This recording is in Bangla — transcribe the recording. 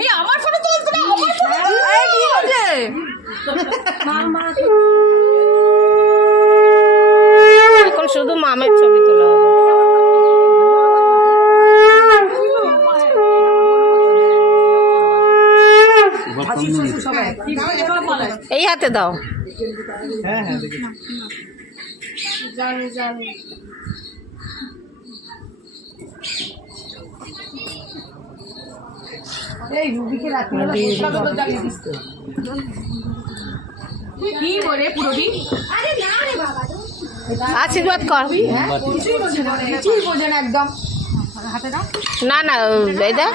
এই আমার ফটো তুলছ না, আমার ফটো এই ঠিক আছে। এখন শুধু মামের ছবি তোলা হবে। এই হাতে দাও। হ্যাঁ হ্যাঁ দেখি জানি জানি এই রুবিকে রাখি কি বলে পুরোটি আশীর্বাদ কর। কিছুই বোঝে না একদম। হাতে দাও। না না এই দেখ